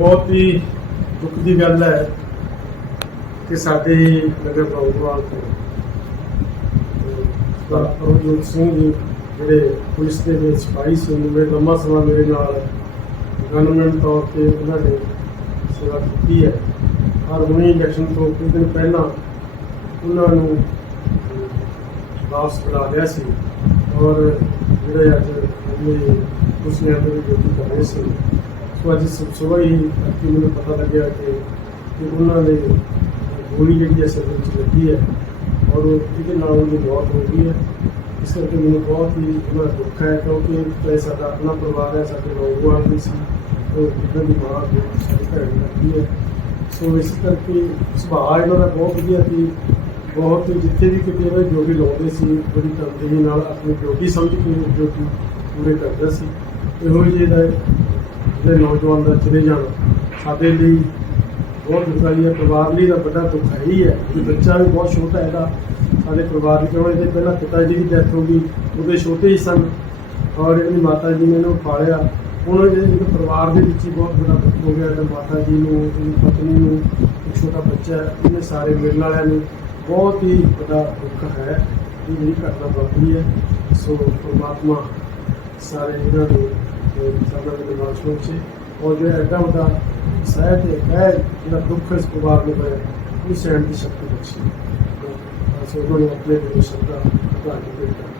ਬਹੁਤ ਹੀ ਦੁੱਖ ਦੀ ਗੱਲ ਹੈ ਕਿ ਸਾਡੇ ਨਗਰ ਪ੍ਰਭੂਵਾਲ ਤੋਂ ਦਾ ਪ੍ਰਭਜੋਤ ਸਿੰਘ ਜੀ ਜਿਹੜੇ ਪੁਲਿਸ ਦੇ ਵਿੱਚ ਸਿਪਾਹੀ ਸੀ ਮੇਰੇ ਲੰਮਾ ਸਮਾਂ ਮੇਰੇ ਨਾਲ ਗਵਰਨਮੈਂਟ ਤੌਰ ਤੇ ਉਹਨਾਂ ਨੇ ਸੇਵਾ ਕੀਤੀ ਹੈ। ਔਰ ਹੁਣੇ ਇਲੈਕਸ਼ਨ ਤੋਂ ਕੁਝ ਦਿਨ ਪਹਿਲਾਂ ਉਹਨਾਂ ਨੂੰ ਵਾਪਸ ਬੁਲਾ ਲਿਆ ਸੀ ਔਰ ਜਿਹੜੇ ਅੱਜ ਅਗਲੇ ਕੁਛ ਨੇ ਅੰਦਰ ਡਿਊਟੀ ਕਰ ਰਹੇ ਸੀ ਸੋ ਅੱਜ ਸਵੇਰ ਹੀ ਕਿ ਮੈਨੂੰ ਪਤਾ ਲੱਗਿਆ ਕਿ ਕਿ ਉਹਨਾਂ ਦੇ ਗੋਲੀ ਜਿਹੜੀ ਹੈ ਸਿਰ ਵਿੱਚ ਲੱਗੀ ਹੈ ਔਰ ਉਹ- ਇਹਦੇ ਨਾਲ ਉਹਦੀ ਮੌਤ ਹੋ ਗਈ ਹੈ ਇਸ ਕਰਕੇ ਮੈਨੂੰ ਬਹੁਤ ਹੀ ਉਹਨਾਂ ਦਾ ਦੁੱਖ ਹੈ ਕਿਉਂਕਿ ਚਾਹੇ ਸਾਡਾ ਆਪਣਾ ਪਰਿਵਾਰ ਹੈ ਸਾਡੇ ਨੌਜਵਾਨ ਵੀ ਸੀ ਉਹ ਇਹਨਾਂ ਦੀ ਮਾਂ ਦੀ ਸਾਡੀ ਭੈਣ ਲੱਗੀ ਹੈ ਸੋ ਇਸ ਕਰਕੇ ਸੁਭਾਅ ਇਹਨਾਂ ਦਾ ਬਹੁਤ ਵਧੀਆ ਸੀ ਬਹੁਤ ਹੀ ਜਿੱਥੇ ਵੀ ਕਿਤੇ ਉਹ ਜੋਗੀ ਲਾਉਂਦੇ ਸੀ ਬੜੀ ਤਨਦੇਹੀ ਨਾਲ ਆਪਣੀ ਡਿਊਟੀ ਸਮਝ ਕੇ ਉਹ ਡਿਊਟੀ ਪੂਰੇ ਕਰਦਾ ਸੀ ਇਹੋ ਜਿਹੇ ਦਾ ਜਿਹੜੇ ਨੌਜਵਾਨ ਦਾ ਚਲੇ ਜਾਣ। ਸਾਡੇ ਲਈ ਬਹੁਤ ਦੁਖਦਾਈ ਹੈ। ਪਰਿਵਾਰ ਲਈ ਦਾ ਵੱਡਾ ਦੁੱਖ ਹੈ ਹੀ ਹੈ। ਕਿ ਬੱਚਾ ਵੀ ਬਹੁਤ ਛੋਟਾ ਹੈ ਇਹਦਾ ਸਾਡੇ ਪਰਿਵਾਰ ਵਿੱਚ ਕਿਉਂ ਇਹਦੇ ਪਹਿਲਾਂ ਪਿਤਾ ਜੀ ਦੀ ਡੈਥ ਹੋ ਗਈ। ਉਹਦੇ ਛੋਟੇ ਹੀ ਸਨ। ਔਰ ਇਹਦੀ ਮਾਤਾ ਜੀ ਨੇ ਇਹਨੂੰ ਪਾਲਿਆ। ਉਹਨਾਂ ਦੇ ਜਿਹੜੇ ਪਰਿਵਾਰ ਦੇ ਵਿੱਚ ਹੀ ਬਹੁਤ ਵੱਡਾ ਦੁੱਖ ਹੋ ਗਿਆ। ਤੇ ਮਾਤਾ ਜੀ ਨੂੰ ਉਹਦੀ ਪਤਨੀ ਨੂੰ, ਇੱਕ ਛੋਟਾ ਬੱਚਾ ਹੈ। ਇਹਨੇ ਸਾਰੇ ਮਿਲਣ ਵਾਲਿਆਂ ਨੂੰ ਬਹੁਤ ਹੀ ਵੱਡਾ ਦੁੱਖ ਹੈ। ਇਹ ਜਿਹੜੀ ਘਟਨਾ ਵਾਪਰੀ ਹੈ। ਸੋ ਪਰਮਾਤਮਾ ਸਾਰੇ ਇਹਨਾਂ ਨੂੰ ਸਾਡਾ ਦੇ ਨਾਲ ਸੋਚੇ ਔਰ ਜਿਹੜਾ ਐਡਾ ਵੱਡਾ ਸਹਿਤ ਹੈ ਜਿਹੜਾ ਦੁੱਖ ਇਸ ਪਰਿਵਾਰ ਨੂੰ ਹੋਇਆ ਉਹ ਸਹਿਣ ਦੀ ਸ਼ਕਤੀ ਬਖਸ਼ੇ ਸੋ। ਉਹਨਾਂ ਨੂੰ ਆਪਣੇ ਦੇ ਸ਼ਬਦਾਂ ਦਾ ਧੰਨਵਾਦ